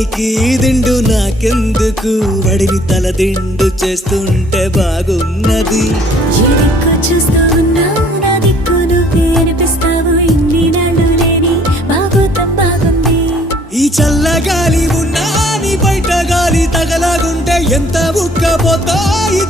దీనికి దిండు నాకెందుకు వడిని తల దిండు చేస్తుంటే బాగున్నది చూస్తూ ఉన్నావు నా దిక్కు నువ్వే అనిపిస్తావు ఇన్ని నాళ్ళు లేని బాగోతం బాగుంది ఈ చల్లగాలి ఉన్నా నీ బయట గాలి తగలాగుంటే ఎంత ఉక్కపోతా ఈ